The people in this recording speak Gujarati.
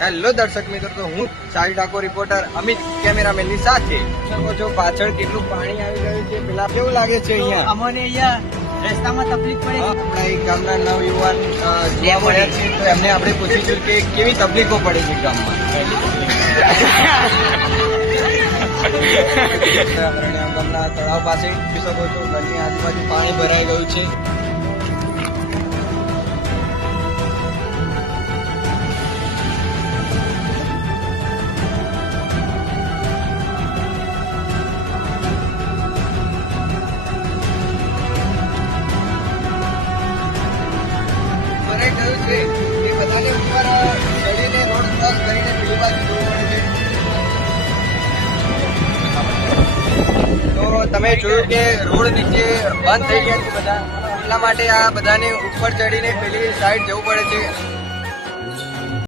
હેલો દર્શક મિત્રો, તો હું શાહિદ ઠાકોર રિપોર્ટર અમિત કેમેરામેનની સાથે શકો છો પાછળ કેટલું પાણી આવી ગયું છે. પેલા કેવું લાગે છે અહીંયા? અમને અહીંયા રસ્તામાં તકલીફ પડે. આપણા એક ગામના નવયુવાન જોવા મળ્યા છે, તો એમને આપણે પૂછીશું કે કેવી તકલીફો પડે છે ગામમાં. ગામના તળાવ પાસે જોઈ શકો છો ઘરની આજુબાજુ પાણી ભરાઈ ગયું છે. ભરાઈ ગયું છે એ બધાને ઉપર ચડીને રોડ ક્રોસ કરીને પેલી બાજુ જવું પડે છે. તો તમે જોયું કે રોડ નીચે બંધ થઈ ગયા છે બધા, એટલા માટે આ બધાને ઉપર ચડીને પેલી સાઈડ જવું પડે છે.